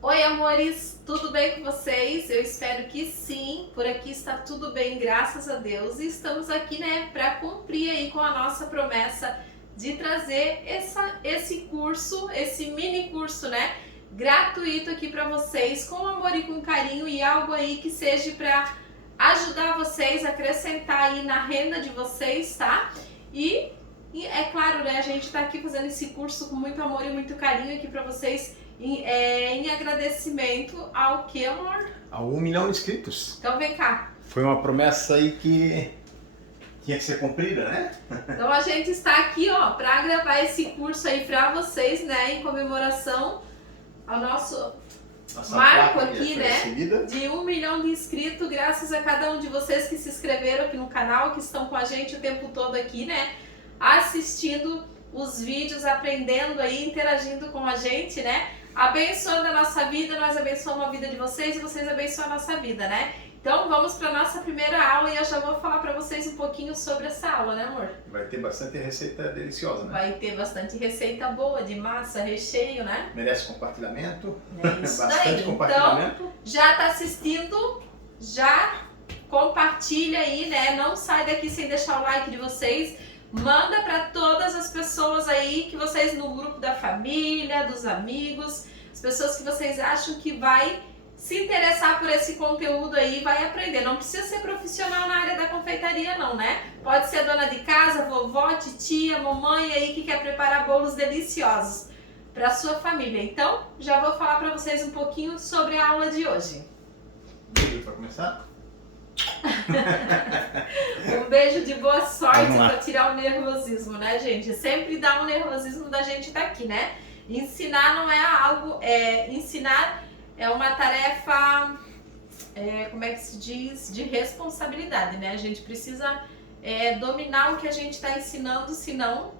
Oi, amores, tudo bem com vocês? Eu espero que sim, por aqui está tudo bem, graças a Deus. E estamos aqui, né, para cumprir aí com a nossa promessa de trazer esse curso, esse mini curso, né, gratuito aqui para vocês, com amor e com carinho, e algo aí que seja para ajudar vocês, acrescentar aí na renda de vocês, tá? E é claro, né, a gente está aqui fazendo esse curso com muito amor e muito carinho aqui para vocês, em agradecimento ao que, amor? Ao 1 milhão de inscritos. Então vem cá. Foi uma promessa aí que tinha que ser cumprida, né? Então a gente está aqui, ó, para gravar esse curso aí para vocês, né, em comemoração ao nosso marco aqui, né, de 1 milhão de inscritos, graças a cada um de vocês que se inscreveram aqui no canal, que estão com a gente o tempo todo aqui, né, assistindo os vídeos, aprendendo aí, interagindo com a gente, né, abençoando a nossa vida. Nós abençoamos a vida de vocês e vocês abençoam a nossa vida, né? Então vamos para a nossa primeira aula e eu já vou falar para vocês um pouquinho sobre essa aula, né, amor? Vai ter bastante receita deliciosa, né? Vai ter bastante receita boa, de massa, recheio, né? Merece compartilhamento. É isso Bastante daí. compartilhamento. Então, já tá assistindo, já compartilha aí, né? Não sai daqui sem deixar o like de vocês. Manda para todas as pessoas aí que vocês, no grupo da família, dos amigos, as pessoas que vocês acham que vai se interessar por esse conteúdo aí, vai aprender. Não precisa ser profissional na área da confeitaria não, né? Pode ser dona de casa, vovó, titia, mamãe aí que quer preparar bolos deliciosos para sua família. Então, já vou falar para vocês um pouquinho sobre a aula de hoje. Beijo para começar. Um beijo de boa sorte para tirar o nervosismo, né, gente? Sempre dá um nervosismo da gente estar aqui, né? Ensinar não é algo, ensinar é uma tarefa, como é que se diz? De responsabilidade, né? A gente precisa dominar o que a gente está ensinando, senão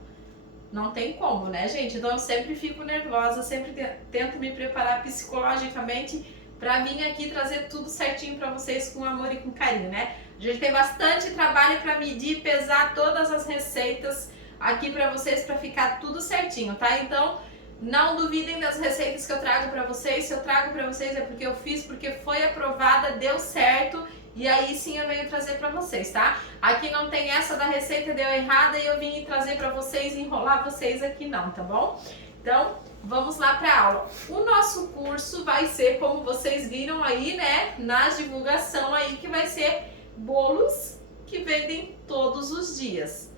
não tem como, né, gente? Então eu sempre fico nervosa, sempre tento me preparar psicologicamente para vir aqui trazer tudo certinho para vocês com amor e com carinho, né? A gente tem bastante trabalho para medir, pesar todas as receitas aqui para vocês, para ficar tudo certinho, tá? Então não duvidem das receitas que eu trago para vocês. Se eu trago para vocês é porque eu fiz, porque foi aprovada, deu certo, e aí sim eu venho trazer para vocês, tá? Aqui não tem essa da receita deu errada e eu vim trazer para vocês, enrolar vocês aqui não, tá bom? Então vamos lá para a aula. O nosso curso vai ser, como vocês viram aí, né, na divulgação aí, que vai ser bolos que vendem todos os dias.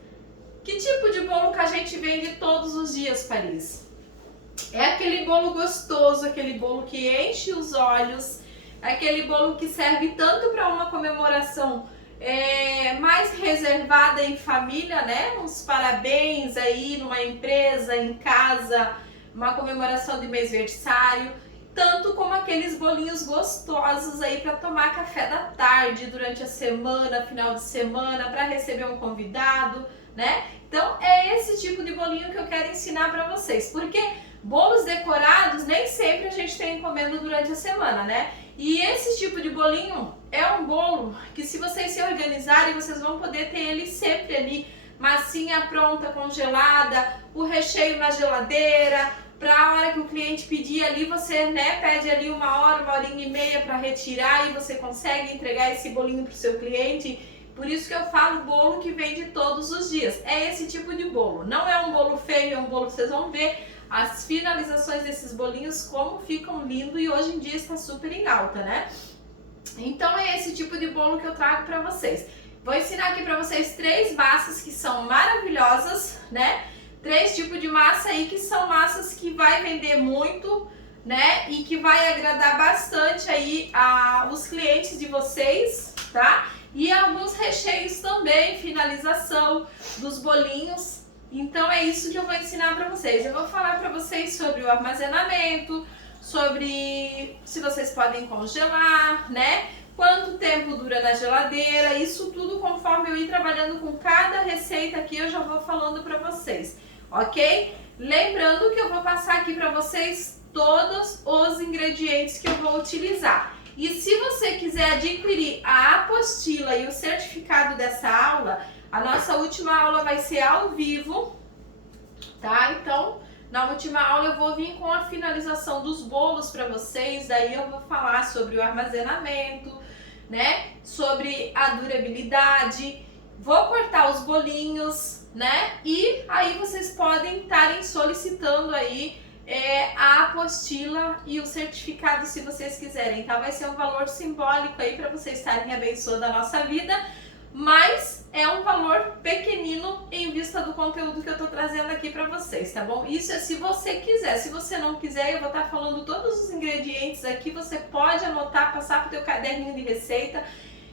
Que tipo de bolo que a gente vende todos os dias, Paris? É aquele bolo gostoso, aquele bolo que enche os olhos, aquele bolo que serve tanto para uma comemoração mais reservada em família, né? Uns parabéns aí numa empresa, em casa, uma comemoração de mêsversário, tanto como aqueles bolinhos gostosos aí para tomar café da tarde, durante a semana, final de semana, para receber um convidado, né? Então é esse tipo de bolinho que eu quero ensinar para vocês, porque bolos decorados nem sempre a gente tem encomenda durante a semana, né? E esse tipo de bolinho é um bolo que, se vocês se organizarem, vocês vão poder ter ele sempre ali, massinha pronta, congelada, o recheio na geladeira, para a hora que o cliente pedir ali, você, né, pede ali 1 hora, 1 horinha e meia para retirar e você consegue entregar esse bolinho para o seu cliente. Por isso que eu falo bolo que vende todos os dias. É esse tipo de bolo. Não é um bolo feio, é um bolo que vocês vão ver as finalizações desses bolinhos, como ficam lindos, e hoje em dia está super em alta, né? Então é esse tipo de bolo que eu trago para vocês. Vou ensinar aqui para vocês 3 massas que são maravilhosas, né? 3 tipos de massa aí que são massas que vai vender muito, né? E que vai agradar bastante aí os clientes de vocês, tá? E alguns recheios também, finalização dos bolinhos. Então é isso que eu vou ensinar para vocês. Eu vou falar para vocês sobre o armazenamento, sobre se vocês podem congelar, né? Quanto tempo dura na geladeira, isso tudo conforme eu ir trabalhando com cada receita aqui, eu já vou falando para vocês, ok? Lembrando que eu vou passar aqui para vocês todos os ingredientes que eu vou utilizar. E se você quiser adquirir a apostila e o certificado dessa aula, a nossa última aula vai ser ao vivo, tá? Então, Na última aula eu vou vir com a finalização dos bolos para vocês, daí eu vou falar sobre o armazenamento, né? Sobre a durabilidade, vou cortar os bolinhos, né? E aí vocês podem estarem solicitando aí a apostila e o certificado se vocês quiserem, tá? Vai ser um valor simbólico aí para vocês estarem abençoando a nossa vida, mas é um valor pequenino em vista do conteúdo que eu tô trazendo aqui para vocês, tá bom? Isso é se você quiser. Se você não quiser, eu vou estar falando todos os ingredientes aqui, você pode anotar, passar pro teu caderninho de receita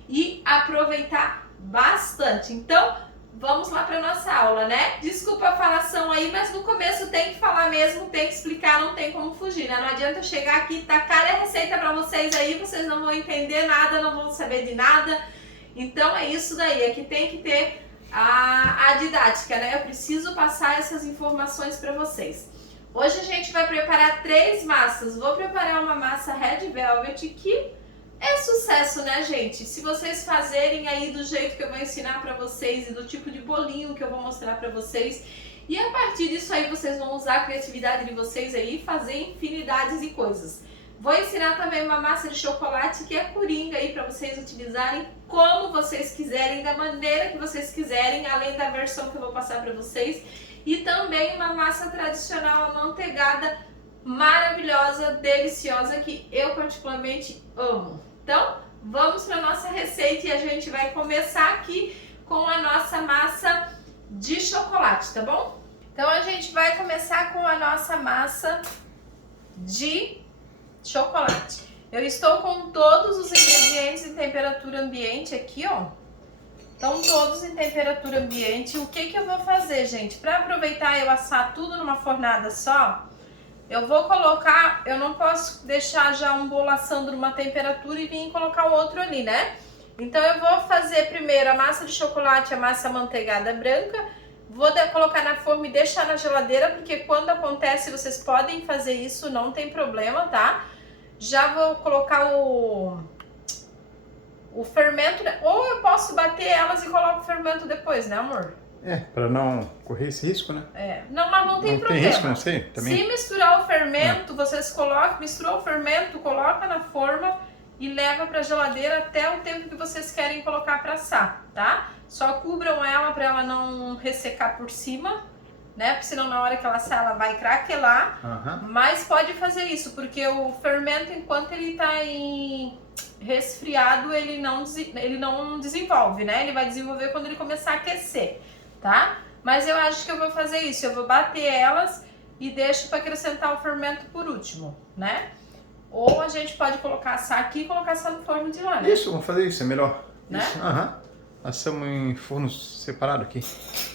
e aproveitar bastante. Então, vamos lá para nossa aula, né? Desculpa a falação aí, mas no começo tem que falar mesmo, tem que explicar, não tem como fugir, né? Não adianta eu chegar aqui e tacar a receita para vocês aí, vocês não vão entender nada, não vão saber de nada. Então é isso daí, é que tem que ter a didática, né? Eu preciso passar essas informações para vocês. Hoje a gente vai preparar 3 massas. Vou preparar uma massa Red Velvet que é sucesso, né, gente? Se vocês fazerem aí do jeito que eu vou ensinar para vocês e do tipo de bolinho que eu vou mostrar para vocês, e a partir disso aí vocês vão usar a criatividade de vocês aí e fazer infinidades de coisas. Vou ensinar também uma massa de chocolate que é coringa aí para vocês utilizarem como vocês quiserem, da maneira que vocês quiserem, além da versão que eu vou passar para vocês. E também uma massa tradicional amanteigada, maravilhosa, deliciosa, que eu particularmente amo. Então, vamos para a nossa receita e a gente vai começar aqui com a nossa massa de chocolate, tá bom? Então, a gente vai começar com a nossa massa de chocolate. Eu estou com todos os ingredientes em temperatura ambiente aqui, ó. Estão todos em temperatura ambiente. O que eu vou fazer, gente? Para aproveitar eu assar tudo numa fornada só, eu vou colocar, eu não posso deixar já um bolo assando numa temperatura e vir colocar o outro ali, né? Então eu vou fazer primeiro a massa de chocolate, a massa amanteigada branca, vou colocar na forma e deixar na geladeira, porque quando acontece vocês podem fazer isso, não tem problema, tá? Já vou colocar o fermento, ou eu posso bater elas e coloco o fermento depois, né, amor? Para não correr esse risco, né? Não, mas não tem problema. Tem risco, não sei, também. Se misturar o fermento, vocês colocam, misturou o fermento, coloca na forma e leva pra geladeira até o tempo que vocês querem colocar pra assar, tá? Só cubram ela pra ela não ressecar por cima, né? Porque senão na hora que ela assar ela vai craquelar. Mas pode fazer isso, porque o fermento, enquanto ele tá resfriado, ele não desenvolve, né? Ele vai desenvolver quando ele começar a aquecer, tá? Mas eu acho que eu vou fazer isso, eu vou bater elas e deixo para acrescentar o fermento por último, né? Ou a gente pode colocar assar aqui e colocar assar no forno de lá, né? Isso, vamos fazer isso, é melhor. Né? Isso, assamos em fornos separados aqui,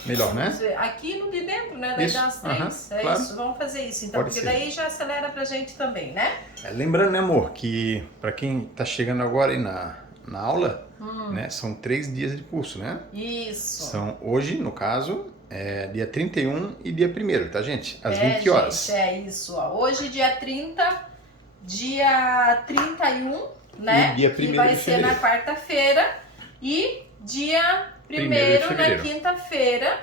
melhor, né? Aqui no de dentro, né? Daí das 3, claro. Isso, vamos fazer isso então, Pode porque ser. daí já acelera pra gente também, né? Lembrando, né, amor, que para quem tá chegando agora aí na aula, né, são 3 dias de curso, né? Isso. São hoje, no caso, dia 31 e dia 1º, tá, gente? Às 20 horas. Gente, isso, ó. Hoje, dia 30, dia 31, né? E dia 1º que vai de ser fevereiro. na quarta-feira. E dia 1º de na fevereiro. quinta-feira,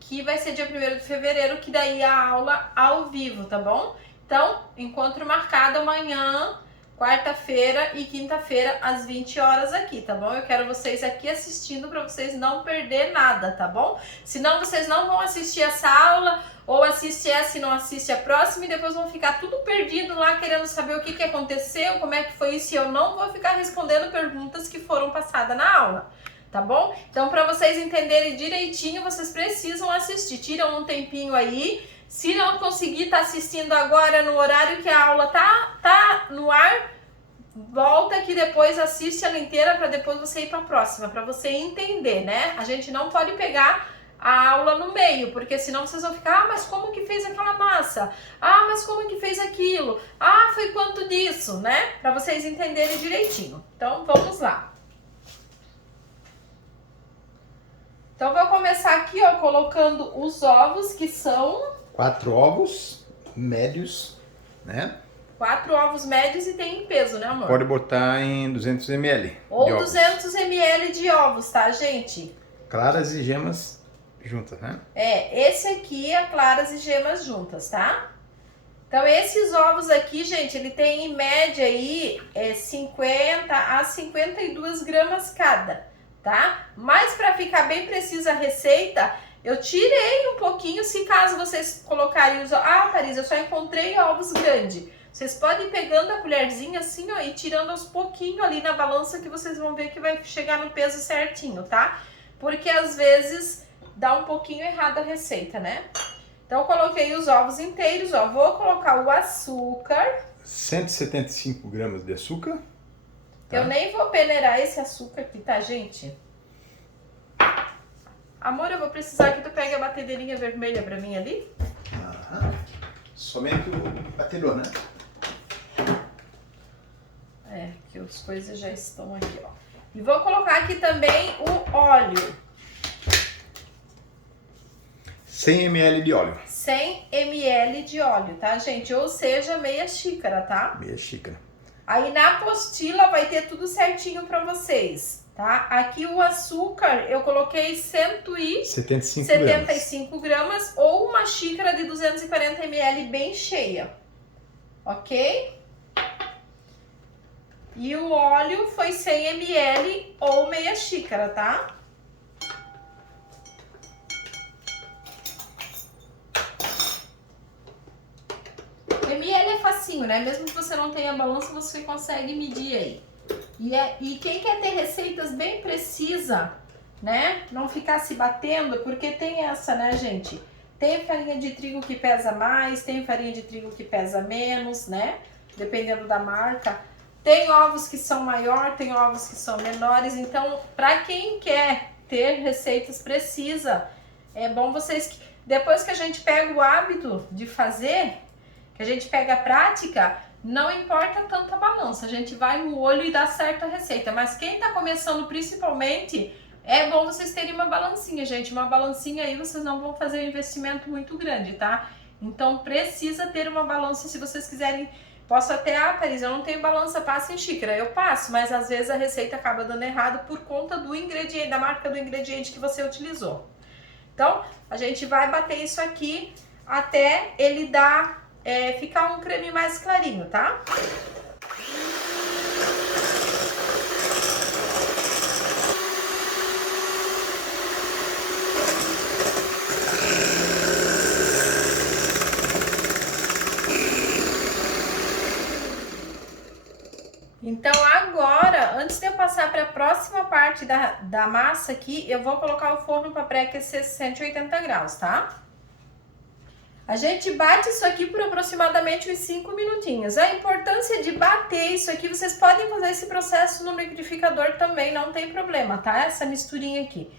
que vai ser dia 1º de fevereiro, que daí é a aula ao vivo, tá bom? Então, encontro marcado amanhã, quarta-feira e quinta-feira, às 20 horas aqui, tá bom? Eu quero vocês aqui assistindo para vocês não perder nada, tá bom? Senão vocês não vão assistir essa aula, ou assiste essa e não assiste a próxima, e depois vão ficar tudo perdido lá, querendo saber o que aconteceu, como é que foi isso, e eu não vou ficar respondendo perguntas que foram passadas na aula, tá bom? Então, para vocês entenderem direitinho, vocês precisam assistir. Tiram um tempinho aí. Se não conseguir estar assistindo agora no horário que a aula tá no ar, volta aqui depois, assiste ela inteira para depois você ir para a próxima, para você entender, né? A gente não pode pegar a aula no meio, porque senão vocês vão ficar, mas como que fez aquela massa? Mas como que fez aquilo? Foi quanto disso, né? Para vocês entenderem direitinho. Então, vamos lá. Então, vou começar aqui, ó, colocando os ovos, que são 4 ovos médios, né? 4 ovos médios e tem em peso, né, amor? Pode botar em 200 ml. Ou de ovos. 200 ml de ovos, tá, gente? Claras e gemas Juntas, né? Esse aqui é claras e gemas juntas, tá? Então, esses ovos aqui, gente, ele tem em média aí 50 a 52 gramas cada, tá? Mas para ficar bem precisa a receita, eu tirei um pouquinho, se caso vocês colocarem os ovos... Ah, Paris, eu só encontrei ovos grandes. Vocês podem ir pegando a colherzinha assim, ó, e tirando aos pouquinhos ali na balança que vocês vão ver que vai chegar no peso certinho, tá? Porque às vezes dá um pouquinho errado a receita, né? Então, eu coloquei os ovos inteiros, ó. Vou colocar o açúcar. 175 gramas de açúcar. Tá? Eu nem vou peneirar esse açúcar aqui, tá, gente? Amor, eu vou precisar que tu pegue a batedeirinha vermelha pra mim ali. Somente o batedor, né? Que as coisas já estão aqui, ó. E vou colocar aqui também o óleo. 100 ml de óleo. 100 ml de óleo, tá, gente? Ou seja, meia xícara, tá? Meia xícara. Aí na apostila vai ter tudo certinho pra vocês, tá? Aqui o açúcar eu coloquei 175 gramas ou uma xícara de 240 ml bem cheia, ok? E o óleo foi 100 ml ou meia xícara, tá? ml é facinho, né? Mesmo que você não tenha balança, você consegue medir aí. E quem quer ter receitas bem precisas, né? Não ficar se batendo, porque tem essa, né, gente? Tem farinha de trigo que pesa mais, tem farinha de trigo que pesa menos, né? Dependendo da marca. Tem ovos que são maiores, tem ovos que são menores. Então, para quem quer ter receitas precisas, é bom vocês... Depois que a gente pega o hábito de fazer... que a gente pega a prática, não importa tanto a balança, a gente vai no olho e dá certa receita. Mas quem tá começando principalmente, é bom vocês terem uma balancinha, gente. Uma balancinha aí vocês não vão fazer um investimento muito grande, tá? Então precisa ter uma balança se vocês quiserem. Posso até, Paris, eu não tenho balança, passa em xícara. Eu passo, mas às vezes a receita acaba dando errado por conta do ingrediente, da marca do ingrediente que você utilizou. Então, a gente vai bater isso aqui até ele dar... ficar um creme mais clarinho, tá? Então agora, antes de eu passar para a próxima parte da massa aqui, eu vou colocar o forno para pré-aquecer 180 graus, tá? A gente bate isso aqui por aproximadamente uns 5 minutinhos. A importância de bater isso aqui, vocês podem fazer esse processo no liquidificador também, não tem problema, tá? Essa misturinha aqui.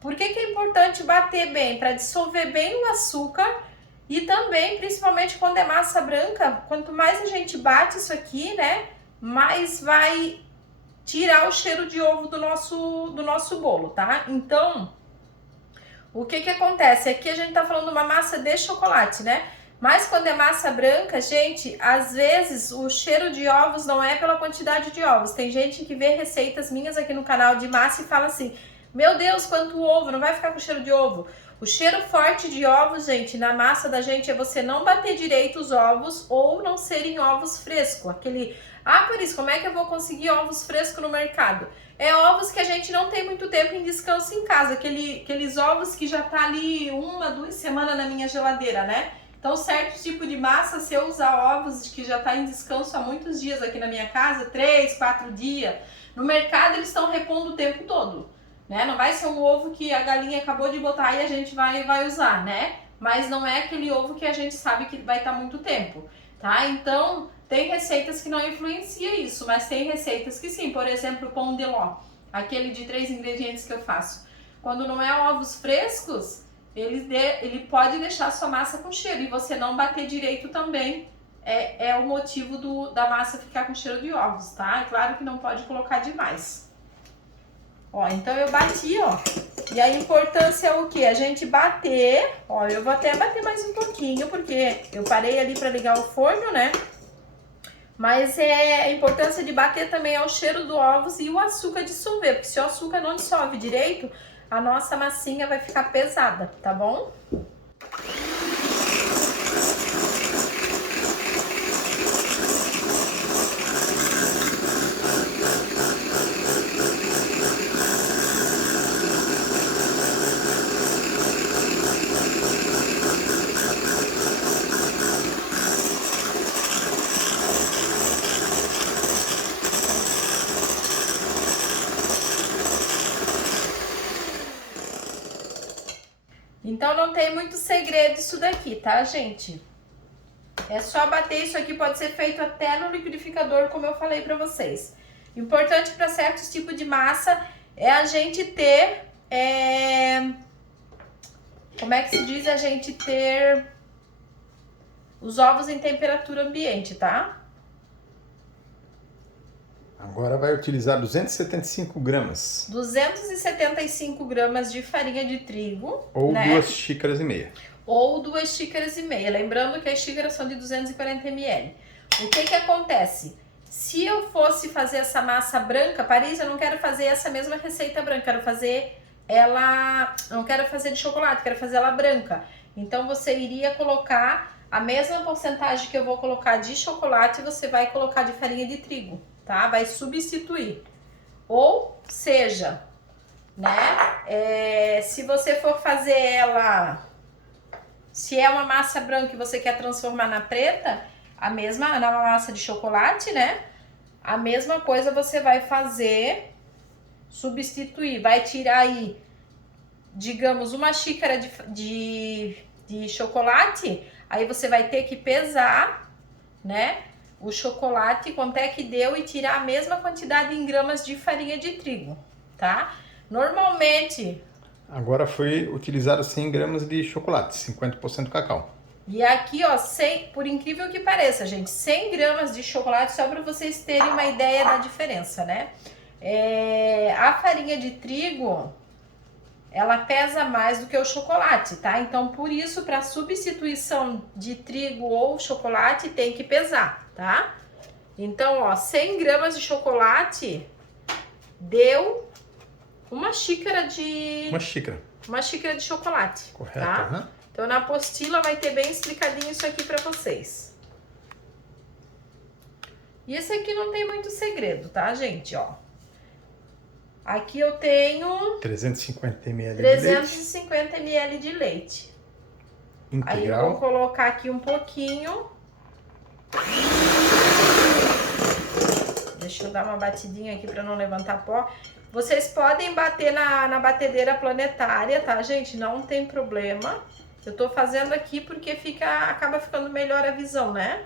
Por que que é importante bater bem? Para dissolver bem o açúcar e também, principalmente quando é massa branca, quanto mais a gente bate isso aqui, né, mais vai tirar o cheiro de ovo do nosso bolo, tá? Então... o que que acontece? Aqui a gente tá falando de uma massa de chocolate, né? Mas quando é massa branca, gente, às vezes o cheiro de ovos não é pela quantidade de ovos. Tem gente que vê receitas minhas aqui no canal de massa e fala assim: meu Deus, quanto ovo, não vai ficar com cheiro de ovo. O cheiro forte de ovos, gente, na massa da gente é você não bater direito os ovos ou não serem ovos frescos. Aquele, Paris, como é que eu vou conseguir ovos frescos no mercado? É ovos que a gente não tem muito tempo em descanso em casa, aqueles ovos que já tá ali 1, 2 semanas na minha geladeira, né? Então, certo tipo de massa, se eu usar ovos que já tá em descanso há muitos dias aqui na minha casa, 3, 4 dias, no mercado eles estão repondo o tempo todo, né? Não vai ser um ovo que a galinha acabou de botar e a gente vai usar, né? Mas não é aquele ovo que a gente sabe que vai estar muito tempo, tá? Então... tem receitas que não influenciam isso, mas tem receitas que sim. Por exemplo, o pão de ló, aquele de 3 ingredientes que eu faço. Quando não é ovos frescos, ele pode deixar a sua massa com cheiro. E você não bater direito também é o motivo da massa ficar com cheiro de ovos, tá? É claro que não pode colocar demais. Ó, então eu bati, ó. E a importância é o quê? A gente bater. Ó, eu vou até bater mais um pouquinho, porque eu parei ali para ligar o forno, né? Mas a importância de bater também é o cheiro do ovos e o açúcar dissolver, porque se o açúcar não dissolve direito, a nossa massinha vai ficar pesada, tá bom? Então não tem muito segredo isso daqui, tá, gente? É só bater, isso aqui pode ser feito até no liquidificador, como eu falei pra vocês. Importante para certos tipos de massa é a gente ter, como é que se diz? A gente ter os ovos em temperatura ambiente, tá? Agora vai utilizar 275 gramas. 275 gramas de farinha de trigo. Ou né? 2 xícaras e meia. Ou 2 xícaras e meia. Lembrando que as xícaras são de 240 ml. O que que acontece? Se eu fosse fazer essa massa branca, Paris, eu não quero fazer essa mesma receita branca. Quero fazer ela... Não quero fazer de chocolate, quero fazer ela branca. Então você iria colocar a mesma porcentagem que eu vou colocar de chocolate, você vai colocar de farinha de trigo. Tá? Vai substituir. Ou seja, né? Se você for fazer ela, se é uma massa branca e você quer transformar na preta, na massa de chocolate, né? A mesma coisa você vai fazer, substituir, vai tirar aí, digamos, uma xícara de chocolate, aí você vai ter que pesar, né? O chocolate, quanto é que deu, e tirar a mesma quantidade em gramas de farinha de trigo, tá? Normalmente... Agora foi utilizado 100 gramas de chocolate, 50% cacau. E aqui, ó, por incrível que pareça, gente, 100 gramas de chocolate, só para vocês terem uma ideia da diferença, né? A farinha de trigo, ela pesa mais do que o chocolate, tá? Então, por isso, para substituição de trigo ou chocolate, tem que pesar, tá? Então, ó, 100 gramas de chocolate deu uma xícara de... Uma xícara de chocolate. Correto, tá? Uhum. Então, na apostila vai ter bem explicadinho isso aqui para vocês. E esse aqui não tem muito segredo, tá, gente? Ó. Aqui eu tenho 350 ml 350 ml de leite. Integral. Aí eu vou colocar aqui um pouquinho. Deixa eu dar uma batidinha aqui para não levantar pó. Vocês podem bater na batedeira planetária, tá, gente? Não tem problema. Eu tô fazendo aqui porque acaba ficando melhor a visão, né?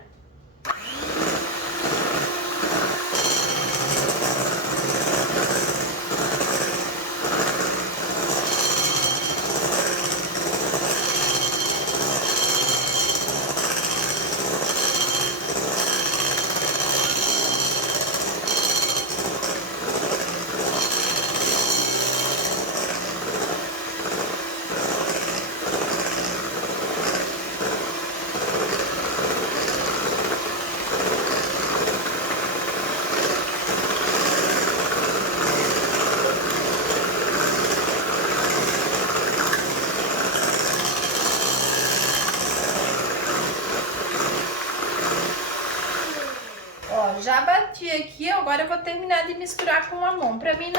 Já bati aqui, agora eu vou terminar de misturar com a mão, para mim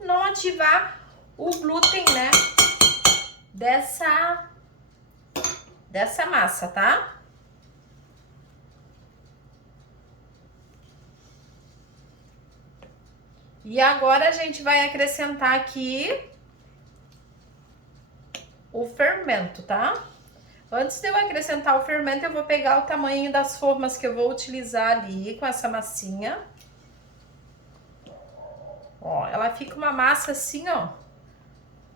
não ativar o glúten, né, dessa massa, tá? E agora a gente vai acrescentar aqui o fermento, tá? Antes de eu acrescentar o fermento, eu vou pegar o tamanho das formas que eu vou utilizar ali com essa massinha. Ó, ela fica uma massa assim, ó.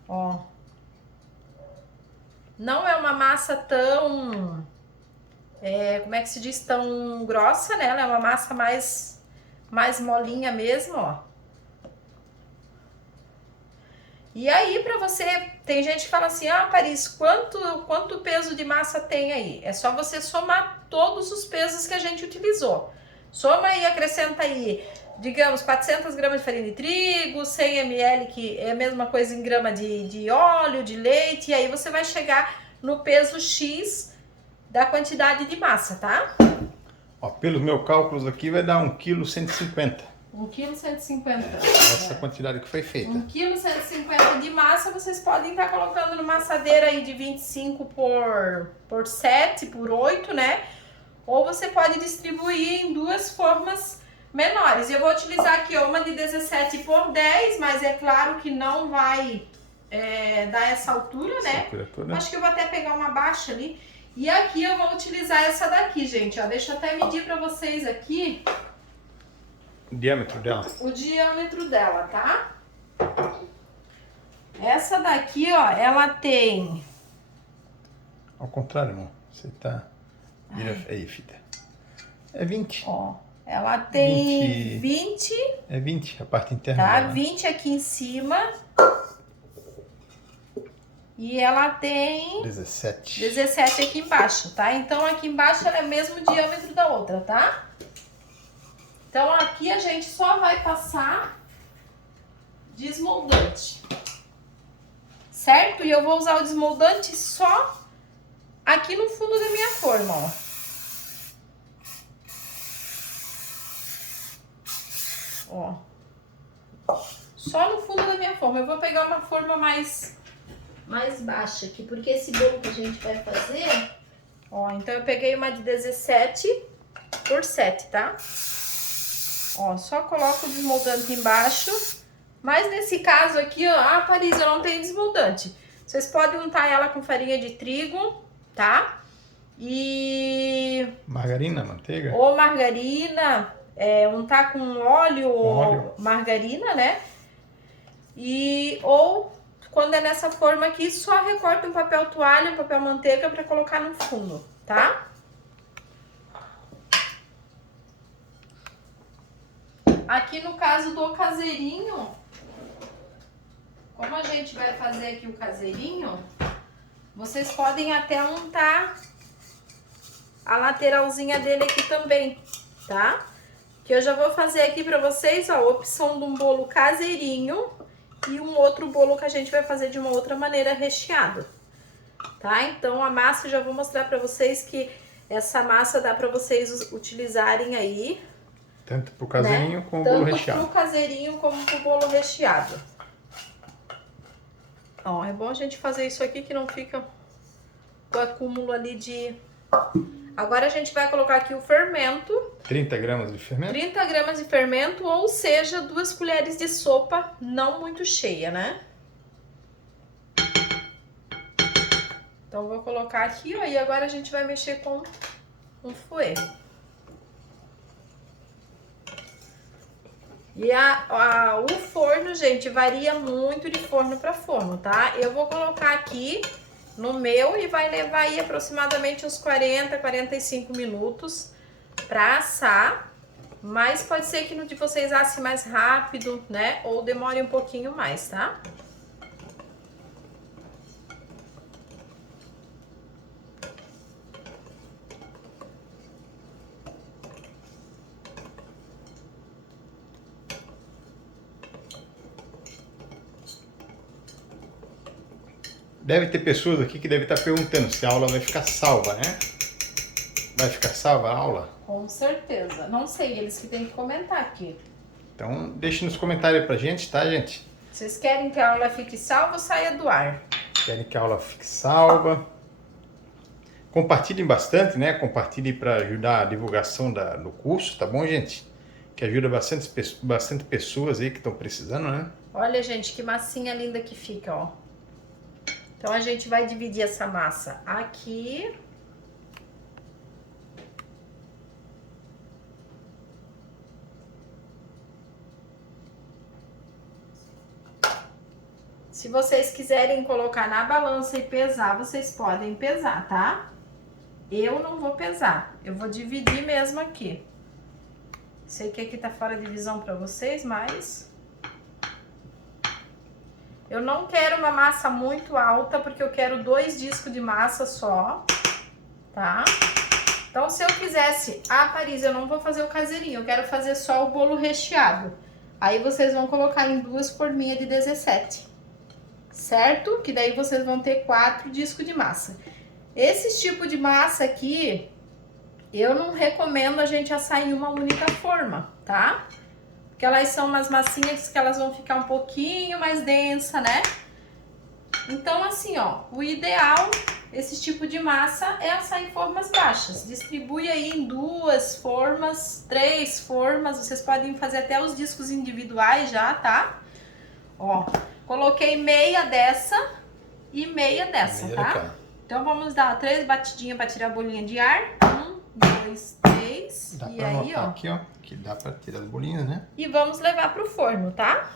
Ó. Não é uma massa tão... como é que se diz? Tão grossa, né? Ela é uma massa mais molinha mesmo, ó. E aí, pra você, tem gente que fala assim, ah, Paris, quanto peso de massa tem aí? É só você somar todos os pesos que a gente utilizou. Soma aí, acrescenta aí digamos, 400 gramas de farinha de trigo, 100 ml, que é a mesma coisa em grama de óleo, de leite, e aí você vai chegar no peso X da quantidade de massa, tá? Ó, pelos meus cálculos aqui vai dar 1,150 kg. 1,150 kg. Essa quantidade que foi feita. 1,150 kg de massa, vocês podem estar colocando numa assadeira aí de 25 por 7, por 8, né? Ou você pode distribuir em duas formas menores. Eu vou utilizar aqui uma de 17 por 10, mas é claro que não vai dar essa altura, né? Acho que eu vou até pegar uma baixa ali. E aqui eu vou utilizar essa daqui, gente, ó. Deixa eu até medir pra vocês aqui. O diâmetro dela. O diâmetro dela, tá? Essa daqui, ó, ela tem... Ao contrário, irmão. Você tá... Vira aí, fita. É 20. Ó, ela tem 20. É 20, a parte interna tá? dela. 20 aqui em cima. E ela tem 17 aqui embaixo, tá? Então aqui embaixo ela é o mesmo diâmetro da outra, tá? Então aqui a gente só vai passar desmoldante, certo? E eu vou usar o desmoldante só aqui no fundo da minha forma, ó. Ó. Só no fundo da minha forma. Eu vou pegar uma forma mais baixa aqui, porque esse bolo que a gente vai fazer, ó, então eu peguei uma de 17 por 7, tá? Ó, só coloco o desmoldante embaixo, mas nesse caso aqui, ó, Paris, eu não tenho desmoldante. Vocês podem untar ela com farinha de trigo, tá? E... margarina, manteiga? Ou margarina, untar com óleo ou margarina, né? Ou... quando é nessa forma aqui, só recorta um papel toalha, um papel manteiga para colocar no fundo, tá? Aqui no caso do caseirinho, como a gente vai fazer aqui o caseirinho, vocês podem até untar a lateralzinha dele aqui também, tá? Que eu já vou fazer aqui para vocês, ó, a opção de um bolo caseirinho e um outro bolo que a gente vai fazer de uma outra maneira recheado, tá? Então a massa eu já vou mostrar pra vocês que essa massa dá pra vocês utilizarem aí. Tanto pro caseirinho, né? Como o bolo recheado. Tanto pro caseirinho como pro bolo recheado. Ó, é bom a gente fazer isso aqui que não fica o acúmulo ali de... Agora a gente vai colocar aqui o fermento. 30 gramas de fermento? 30 gramas de fermento, ou seja, 2 colheres de sopa, não muito cheia, né? Então vou colocar aqui, ó, e agora a gente vai mexer com um fouet. E o forno, gente, varia muito de forno para forno, tá? Eu vou colocar aqui no meu e vai levar aí aproximadamente uns 40, 45 minutos para assar. Mas pode ser que no de vocês asse mais rápido, né? Ou demore um pouquinho mais, tá? Deve ter pessoas aqui que devem estar perguntando se a aula vai ficar salva, né? Vai ficar salva a aula? Com certeza. Não sei, eles que têm que comentar aqui. Então, deixe nos comentários pra gente, tá, gente? Vocês querem que a aula fique salva ou saia do ar? Querem que a aula fique salva. Compartilhem bastante, né? Compartilhem para ajudar a divulgação do curso, tá bom, gente? Que ajuda bastante pessoas aí que estão precisando, né? Olha, gente, que massinha linda que fica, ó. Então, a gente vai dividir essa massa aqui. Se vocês quiserem colocar na balança e pesar, vocês podem pesar, tá? Eu não vou pesar, eu vou dividir mesmo aqui. Sei que aqui tá fora de visão pra vocês, mas... eu não quero uma massa muito alta, porque eu quero 2 discos de massa só, tá? Então, se eu quisesse, Paris, eu não vou fazer o caseirinho, eu quero fazer só o bolo recheado. Aí vocês vão colocar em 2 forminhas de 17, certo? Que daí vocês vão ter 4 discos de massa. Esse tipo de massa aqui, eu não recomendo a gente assar em uma única forma, tá? Porque elas são umas massinhas que elas vão ficar um pouquinho mais densa, né? Então, assim, ó, o ideal, esse tipo de massa, é assar em formas baixas. Distribui aí em 2 formas, 3 formas. Vocês podem fazer até os discos individuais já, tá? Ó, coloquei meia dessa e meia dessa, tá? Então, vamos dar 3 batidinhas para tirar a bolinha de ar. 1, 2, 3. Dá e pra aí, ó. Aqui, ó, que dá pra tirar as bolinhas, né? E vamos levar pro forno, tá?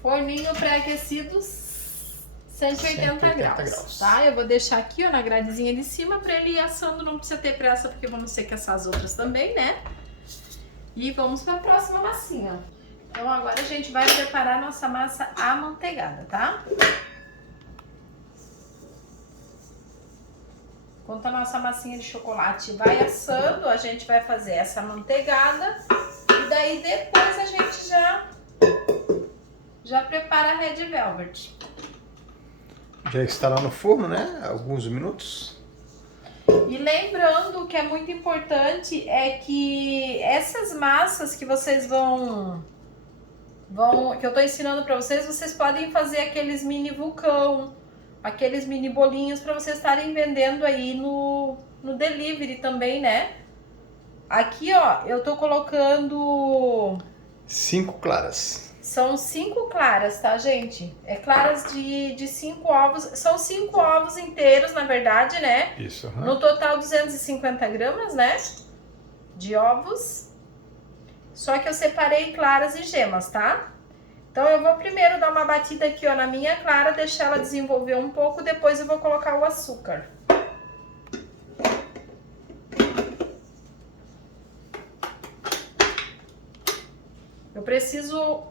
Forninho pré-aquecido, 180 graus, tá? Eu vou deixar aqui, ó, na gradezinha de cima pra ele ir assando, não precisa ter pressa, porque vamos ter que assar as outras também, né? E vamos pra próxima massinha. Então agora a gente vai preparar nossa massa amanteigada, tá? Enquanto a nossa massinha de chocolate vai assando, a gente vai fazer essa amanteigada e daí depois a gente já prepara a Red Velvet. Já está lá no forno, né? Alguns minutos. E lembrando que é muito importante é que essas massas que vocês que eu tô ensinando para vocês, vocês podem fazer aqueles mini vulcão, aqueles mini bolinhos para vocês estarem vendendo aí no delivery também, né? Aqui, ó, eu tô colocando 5 claras. São 5 claras, tá, gente? É claras de 5 ovos. São 5 ovos inteiros, na verdade, né? Isso. No total, 250 gramas, né? De ovos. Só que eu separei claras e gemas, tá? Então, eu vou primeiro dar uma batida aqui, ó, na minha clara, deixar ela desenvolver um pouco. Depois eu vou colocar o açúcar. Eu preciso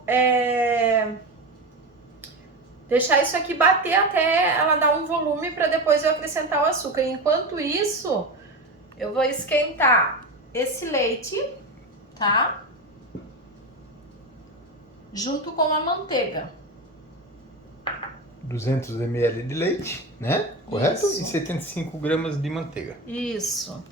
deixar isso aqui bater até ela dar um volume para depois eu acrescentar o açúcar. Enquanto isso, eu vou esquentar esse leite, tá? Junto com a manteiga. 200 ml de leite, né? Correto? Isso. E 75 gramas de manteiga. Isso.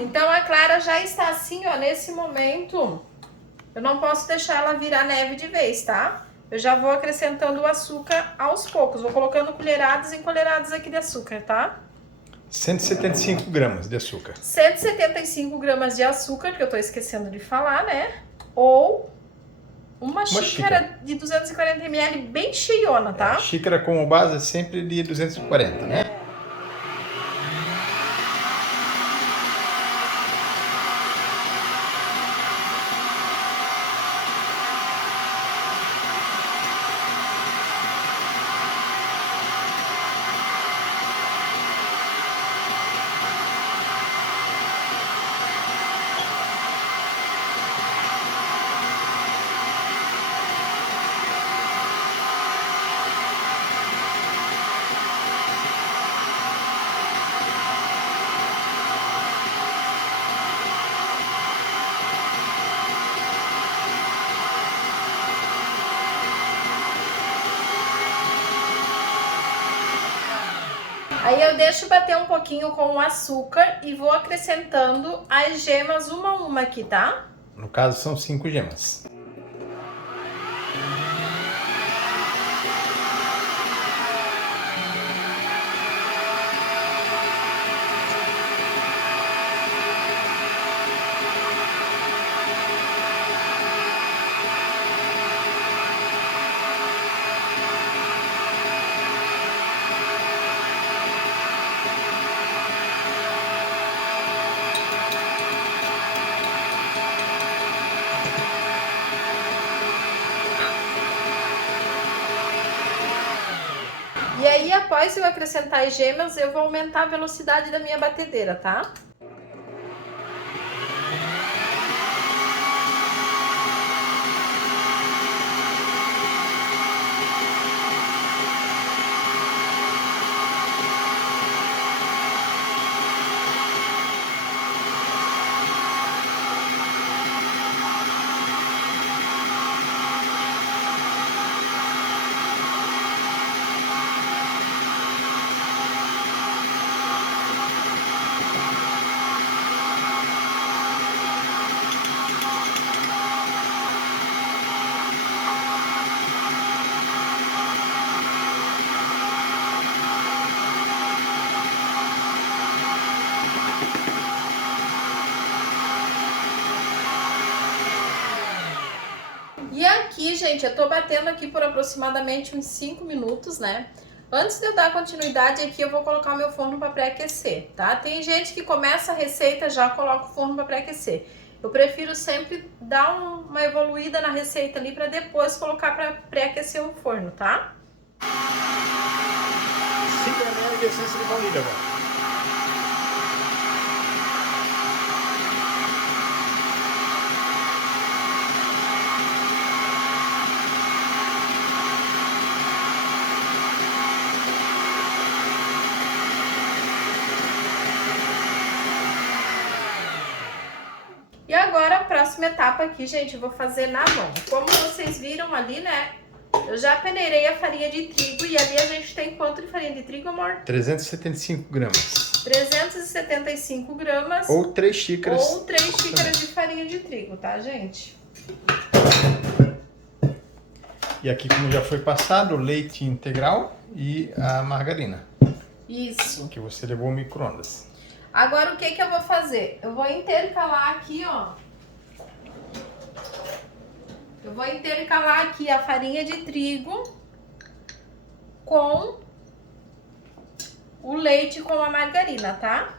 Então a clara já está assim, ó, nesse momento. Eu não posso deixar ela virar neve de vez, tá? Eu já vou acrescentando o açúcar aos poucos. Vou colocando colheradas em colheradas aqui de açúcar, tá? 175 gramas de açúcar. 175 gramas de açúcar, que eu tô esquecendo de falar, né? Ou uma xícara de 240 ml bem cheiona, tá? A xícara como base é sempre de 240, né? Aí eu deixo bater um pouquinho com o açúcar e vou acrescentando as gemas uma a uma aqui, tá? No caso são 5 gemas. Aí, após eu acrescentar as gemas, eu vou aumentar a velocidade da minha batedeira, tá? E aqui, gente, eu tô batendo aqui por aproximadamente uns 5 minutos, né? Antes de eu dar continuidade aqui, eu vou colocar o meu forno para pré-aquecer, tá? Tem gente que começa a receita já coloca o forno para pré-aquecer. Eu prefiro sempre dar uma evoluída na receita ali para depois colocar para pré-aquecer o forno, tá? 5 ml de essência de baunilha agora. E agora a próxima etapa aqui, gente, eu vou fazer na mão. Como vocês viram ali, né? Eu já peneirei a farinha de trigo e ali a gente tem quanto de farinha de trigo, amor? 375 gramas. 375 gramas. Ou 3 xícaras. Ou 3 xícaras de farinha de trigo, tá, gente? E aqui, como já foi passado, o leite integral e a margarina. Isso. Que você levou ao micro-ondas. Agora, o que que eu vou fazer? Eu vou intercalar aqui, ó. Eu vou intercalar aqui a farinha de trigo com o leite com a margarina, tá?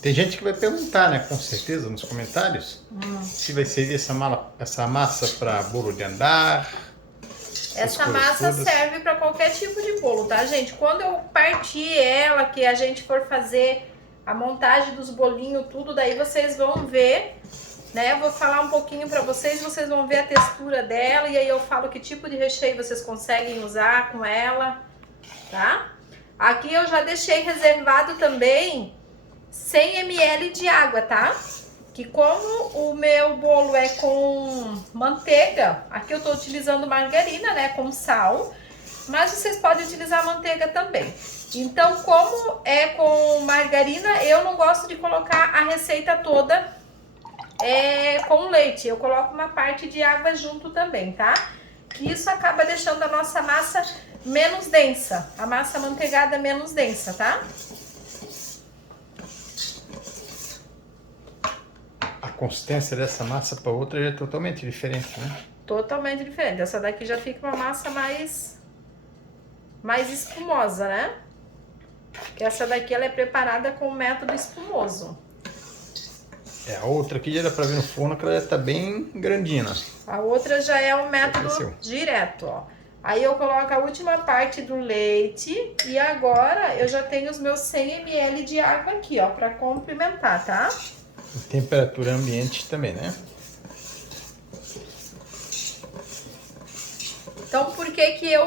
Tem gente que vai perguntar, né, com certeza, nos comentários, se vai servir essa massa para bolo de andar. Essa massa serve para qualquer tipo de bolo, tá, gente? Quando eu partir ela, que a gente for fazer a montagem dos bolinhos, tudo, daí vocês vão ver, né? Eu vou falar um pouquinho para vocês, vocês vão ver a textura dela e aí eu falo que tipo de recheio vocês conseguem usar com ela, tá? Aqui eu já deixei reservado também 100 ml de água, tá? Que como o meu bolo é com manteiga, aqui eu tô utilizando margarina, né, com sal, mas vocês podem utilizar manteiga também. Então, como é com margarina, eu não gosto de colocar a receita toda com leite. Eu coloco uma parte de água junto também, tá? Que isso acaba deixando a nossa massa menos densa, a massa manteigada menos densa, tá? A consistência dessa massa para outra já é totalmente diferente, né? Totalmente diferente. Essa daqui já fica uma massa mais espumosa, né? Porque essa daqui ela é preparada com o método espumoso. A outra aqui já dá para ver no forno que ela já tá bem grandinha. A outra já é o método direto, ó. Aí eu coloco a última parte do leite e agora eu já tenho os meus 100 ml de água aqui, ó, para complementar, tá? Temperatura ambiente também, né? Então, por que que eu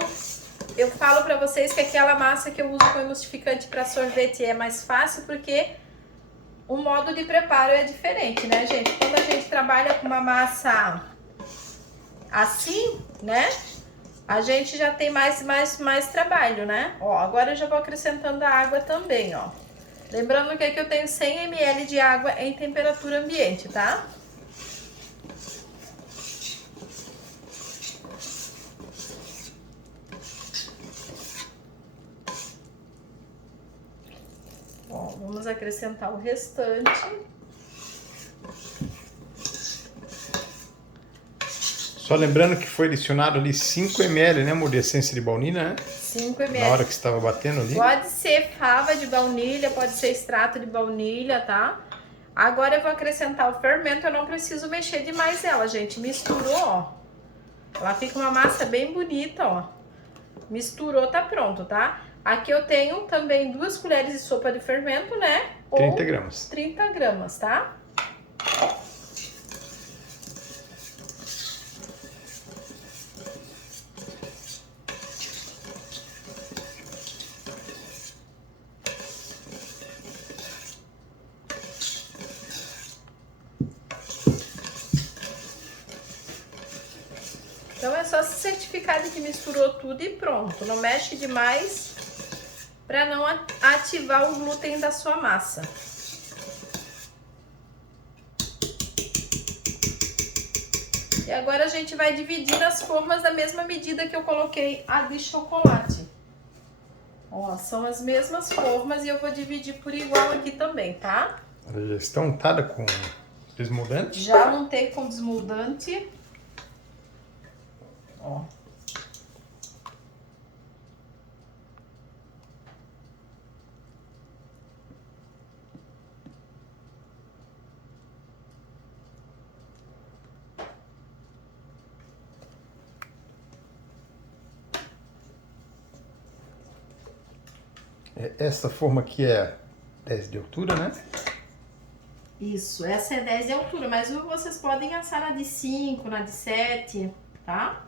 falo pra vocês que aquela massa que eu uso como emulsificante para sorvete é mais fácil? Porque o modo de preparo é diferente, né, gente? Quando a gente trabalha com uma massa assim, né? A gente já tem mais trabalho, né? Ó, agora eu já vou acrescentando a água também, ó. Lembrando que aqui eu tenho 100 ml de água em temperatura ambiente, tá? Ó, Vamos acrescentar o restante. Só lembrando que foi adicionado ali 5 ml, né, amor, de essência de baunilha, né? 5 ml. Na hora que estava batendo ali. Pode ser fava de baunilha, pode ser extrato de baunilha, tá? Agora eu vou acrescentar o fermento, eu não preciso mexer demais ela, gente. Misturou, ó. Ela fica uma massa bem bonita, ó. Misturou, tá pronto, tá? Aqui eu tenho também 2 colheres de sopa de fermento, né? 30 gramas. 30 gramas, tá? Então é só se certificar de que misturou tudo e pronto. Não mexe demais para não ativar o glúten da sua massa. E agora a gente vai dividir nas formas da mesma medida que eu coloquei a de chocolate. Ó, são as mesmas formas e eu vou dividir por igual aqui também, tá? Ela já está untada com desmoldante? Já untei com desmoldante. Ó. Essa forma aqui é 10 de altura, né? Isso, essa é 10 de altura, mas vocês podem assar na de 5, na de 7, tá?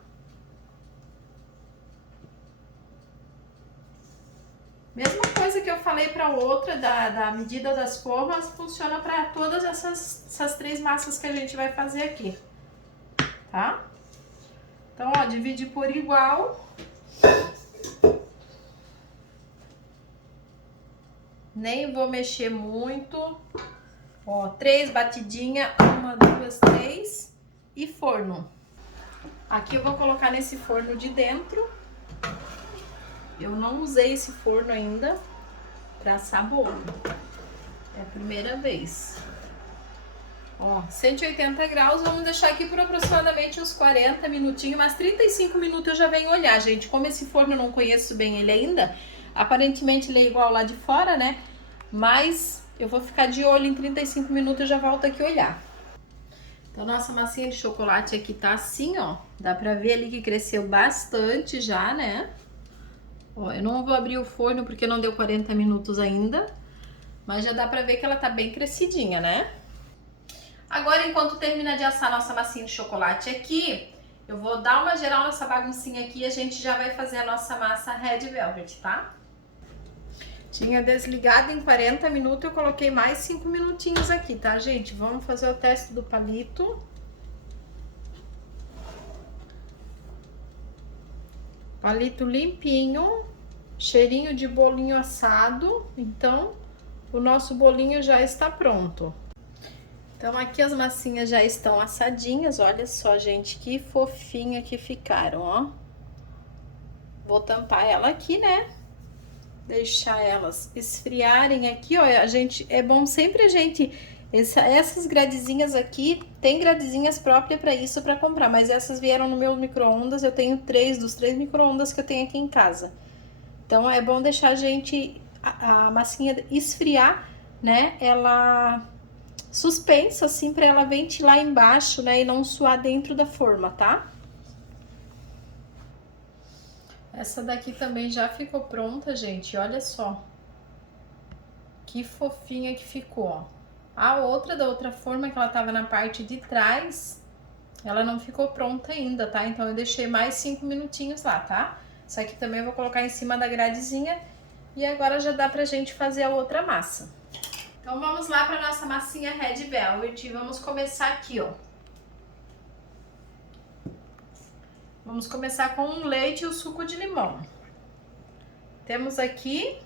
Mesma coisa que eu falei para outra, da medida das formas, funciona para todas essas 3 massas que a gente vai fazer aqui, tá? Então, ó, dividir por igual. Nem vou mexer muito. Ó, 3 batidinhas, 1, 2, 3 e forno. Aqui eu vou colocar nesse forno de dentro. Eu não usei esse forno ainda para assar bolo. É a primeira vez. Ó, 180 graus, vamos deixar aqui por aproximadamente uns 40 minutinhos, mas 35 minutos eu já venho olhar, gente. Como esse forno eu não conheço bem ele ainda, aparentemente ele é igual lá de fora, né? Mas eu vou ficar de olho em 35 minutos e já volto aqui olhar. Então, nossa massinha de chocolate aqui tá assim, ó. Dá pra ver ali que cresceu bastante já, né? Ó, eu não vou abrir o forno porque não deu 40 minutos ainda. Mas já dá pra ver que ela tá bem crescidinha, né? Agora, enquanto termina de assar nossa massinha de chocolate aqui, eu vou dar uma geral nessa baguncinha aqui e a gente já vai fazer a nossa massa Red Velvet, tá? Tinha desligado em 40 minutos, eu coloquei mais 5 minutinhos aqui, tá, gente? Vamos fazer o teste do palito. Palito limpinho, cheirinho de bolinho assado. Então, o nosso bolinho já está pronto. Então, aqui as massinhas já estão assadinhas. Olha só, gente, que fofinha que ficaram, ó. Vou tampar ela aqui, né? Deixar elas esfriarem aqui, ó. É bom sempre a gente... Essas gradezinhas aqui, tem gradezinhas próprias para isso, para comprar. Mas essas vieram no meu micro-ondas. Eu tenho 3 dos 3 micro-ondas que eu tenho aqui em casa. Então, é bom deixar a massinha esfriar, né? Ela suspensa, assim, para ela ventilar embaixo, né? E não suar dentro da forma, tá? Essa daqui também já ficou pronta, gente. Olha só. Que fofinha que ficou, ó. A outra, da outra forma, que ela tava na parte de trás, ela não ficou pronta ainda, tá? Então, eu deixei mais 5 minutinhos lá, tá? Isso aqui também eu vou colocar em cima da gradezinha. E agora já dá pra gente fazer a outra massa. Então, vamos lá pra nossa massinha Red Velvet. Vamos começar aqui, ó. Vamos começar com o leite e o suco de limão. Temos aqui...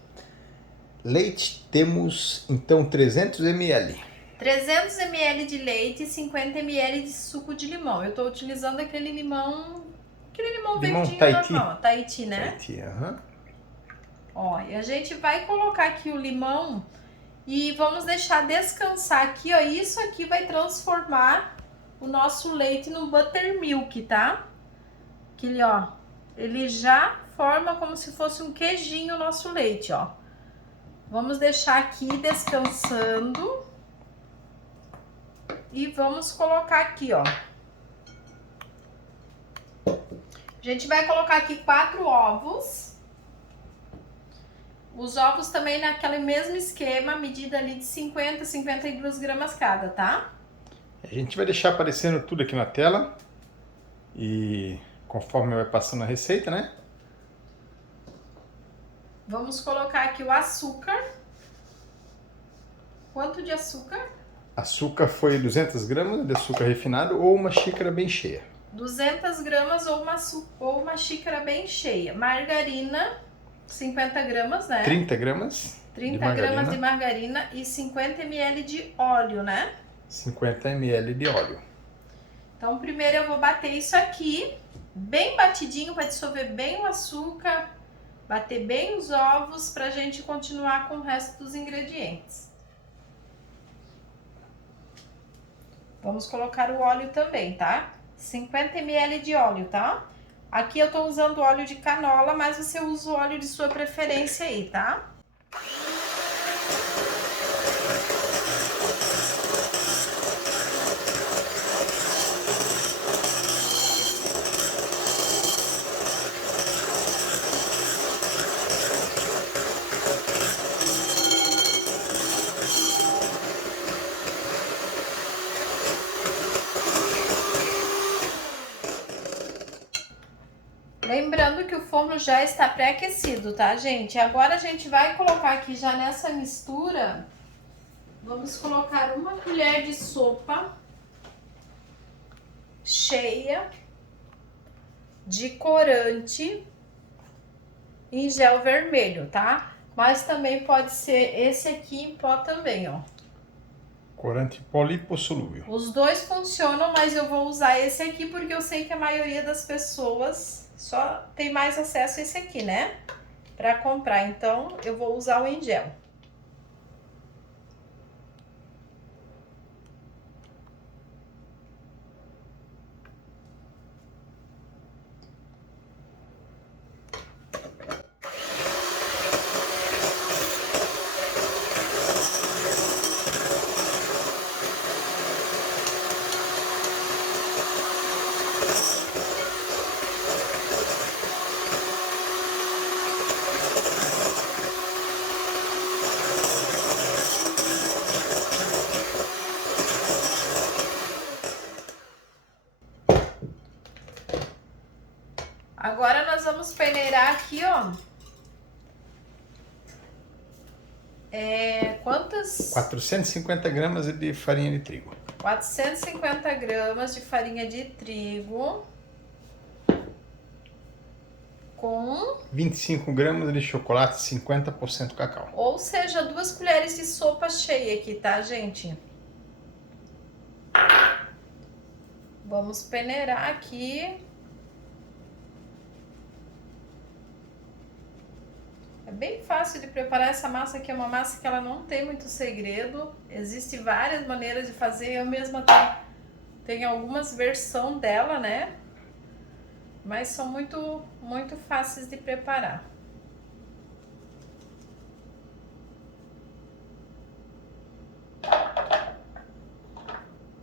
Leite, temos então 300 ml. 300 ml de leite e 50 ml de suco de limão. Eu tô utilizando aquele limão verdinho Tahiti. normal, Tahiti, né? Tahiti, aham. Ó, e a gente vai colocar aqui o limão E vamos deixar descansar aqui, ó. Isso aqui vai transformar o nosso leite no buttermilk, tá? Que ele, ó, ele já forma como se fosse um queijinho o nosso leite, ó. Vamos deixar aqui descansando. E vamos colocar aqui, ó. A gente vai colocar aqui 4 ovos. Os ovos também naquele mesmo esquema, medida ali de 50, 52 gramas cada, tá? A gente vai deixar aparecendo tudo aqui na tela. E conforme vai passando a receita, né? Vamos colocar aqui o açúcar. Quanto de açúcar? Açúcar foi 200 gramas de açúcar refinado ou uma xícara bem cheia. 200 gramas ou uma xícara bem cheia. Margarina, 50 gramas, né? 30 gramas 30 gramas de margarina e 50 ml de óleo, né? 50 ml de óleo. Então, primeiro eu vou bater isso aqui, bem batidinho, para dissolver bem o açúcar, bater bem os ovos, pra gente continuar com o resto dos ingredientes. Vamos colocar o óleo também, tá? 50 ml de óleo, tá? Aqui eu tô usando óleo de canola, mas você usa o óleo de sua preferência aí, tá? Lembrando que o forno já está pré-aquecido, tá, gente? Agora a gente vai colocar aqui já nessa mistura, vamos colocar uma colher de sopa cheia de corante em gel vermelho, tá? Mas também pode ser esse aqui em pó também, ó. Corante polipossolúvel. Os dois funcionam, mas eu vou usar esse aqui porque eu sei que a maioria das pessoas só tem mais acesso a esse aqui, né? Pra comprar, então eu vou usar o em gel. Agora nós vamos peneirar aqui, ó. Quantas? 450 gramas de farinha de trigo. 450 gramas de farinha de trigo com 25 gramas de chocolate 50% cacau. Ou seja, 2 colheres de sopa cheia aqui, tá, gente? Vamos peneirar aqui. É bem fácil de preparar essa massa aqui, é uma massa que ela não tem muito segredo. Existem várias maneiras de fazer, eu mesma tenho algumas versões dela, né? Mas são muito fáceis de preparar.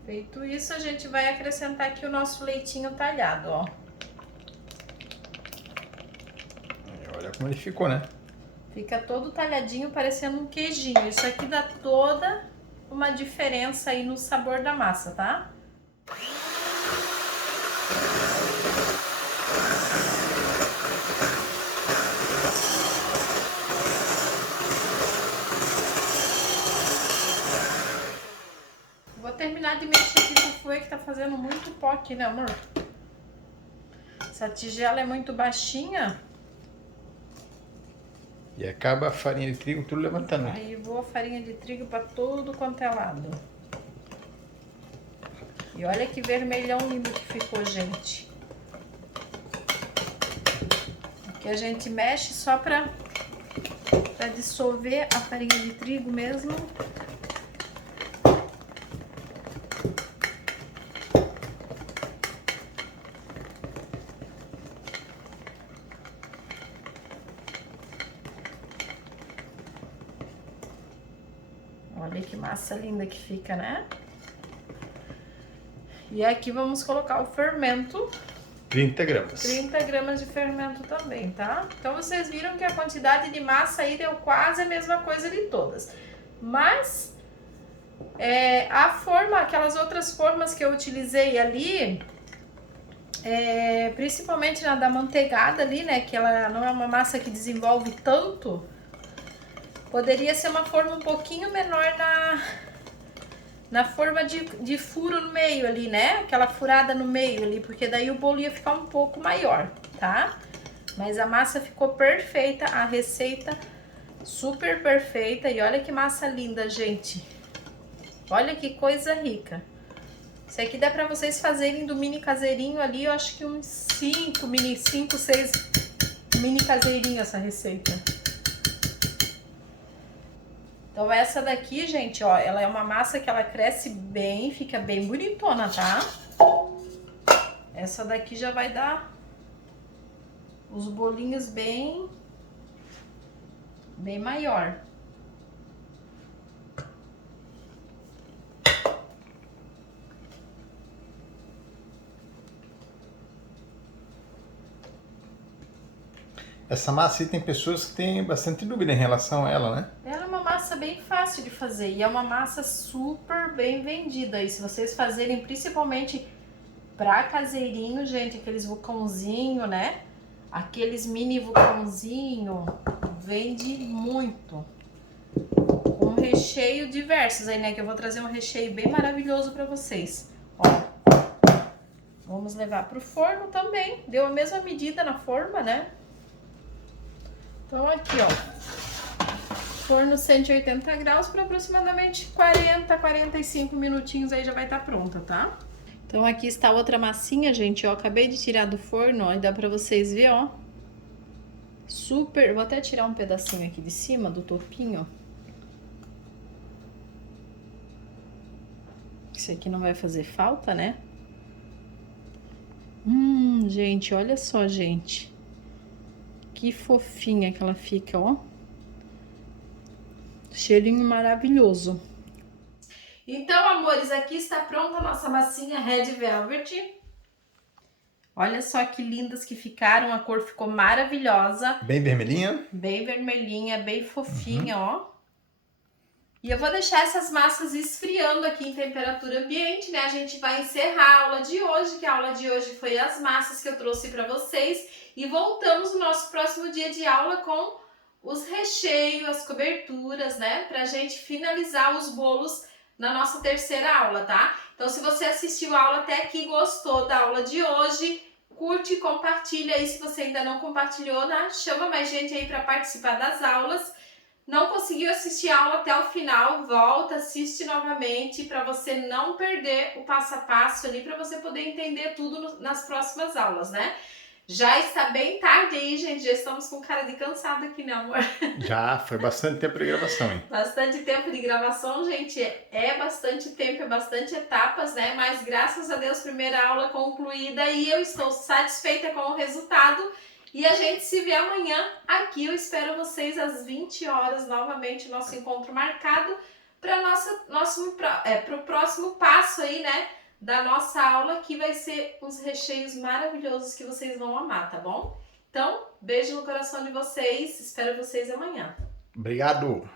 Feito isso, a gente vai acrescentar aqui o nosso leitinho talhado, ó. Olha como ele ficou, né? Fica todo talhadinho, parecendo um queijinho. Isso aqui dá toda uma diferença aí no sabor da massa, tá? Vou terminar de mexer aqui com o fouet que tá fazendo muito pó aqui, né, amor? Essa tigela é muito baixinha. E acaba a farinha de trigo tudo levantando. Aí vou a farinha de trigo para tudo quanto é lado. E olha que vermelhão lindo que ficou, gente. Aqui a gente mexe só para dissolver a farinha de trigo mesmo. Olha que massa linda que fica, né? E aqui vamos colocar o fermento. 30 gramas. 30 gramas de fermento também, tá? Então vocês viram que a quantidade de massa aí deu quase a mesma coisa de todas. Mas a forma, aquelas outras formas que eu utilizei ali, principalmente na da manteigada ali, né? Que ela não é uma massa que desenvolve tanto. Poderia ser uma forma um pouquinho menor na forma de furo no meio ali, né? Aquela furada no meio ali, porque daí o bolo ia ficar um pouco maior, tá? Mas a massa ficou perfeita, a receita super perfeita. E olha que massa linda, gente. Olha que coisa rica. Isso aqui dá pra vocês fazerem do mini caseirinho ali, eu acho que uns 5, 6 mini caseirinho essa receita. Então essa daqui, gente, ó, ela é uma massa que ela cresce bem, fica bem bonitona, tá? Essa daqui já vai dar os bolinhos bem maior. Essa massa aí tem pessoas que têm bastante dúvida em relação a ela, né? Ela é uma massa bem fácil de fazer e é uma massa super bem vendida. E se vocês fazerem principalmente pra caseirinho, gente, aqueles vulcãozinho, né? Aqueles mini vulcãozinho, vende muito. Com recheio diversos aí, né? Que eu vou trazer um recheio bem maravilhoso pra vocês. Ó, vamos levar pro forno também. Deu a mesma medida na forma, né? Então aqui, ó, forno 180 graus por aproximadamente 45 minutinhos aí já vai estar pronta, tá? Então aqui está outra massinha, gente, ó, acabei de tirar do forno, ó, e dá pra vocês verem, ó. Super, vou até tirar um pedacinho aqui de cima do topinho. Isso aqui não vai fazer falta, né? Gente, olha só, gente. Que fofinha que ela fica, ó. Cheirinho maravilhoso. Então, amores, aqui está pronta a nossa massinha Red Velvet. Olha só que lindas que ficaram, a cor ficou maravilhosa. Bem vermelhinha. Bem vermelhinha, bem fofinha, ó. E eu vou deixar essas massas esfriando aqui em temperatura ambiente, né? A gente vai encerrar a aula de hoje, que a aula de hoje foi as massas que eu trouxe para vocês. E voltamos no nosso próximo dia de aula com os recheios, as coberturas, né? Pra gente finalizar os bolos na nossa terceira aula, tá? Então, se você assistiu a aula até aqui, gostou da aula de hoje, curte, compartilha aí. Se você ainda não compartilhou, né? Chama mais gente aí para participar das aulas. Não conseguiu assistir a aula até o final, volta, assiste novamente para você não perder o passo a passo ali, para você poder entender tudo nas próximas aulas, né? Já está bem tarde aí, gente, já estamos com cara de cansado aqui, né, amor? Já, foi bastante tempo de gravação, hein? Bastante tempo de gravação, gente, é bastante tempo, é bastante etapas, né? Mas graças a Deus, primeira aula concluída e eu estou satisfeita com o resultado. E a gente se vê amanhã aqui. Eu espero vocês às 20 horas, novamente, nosso encontro marcado para o próximo passo aí, né? Da nossa aula, que vai ser os recheios maravilhosos que vocês vão amar, tá bom? Então, beijo no coração de vocês. Espero vocês amanhã. Obrigado!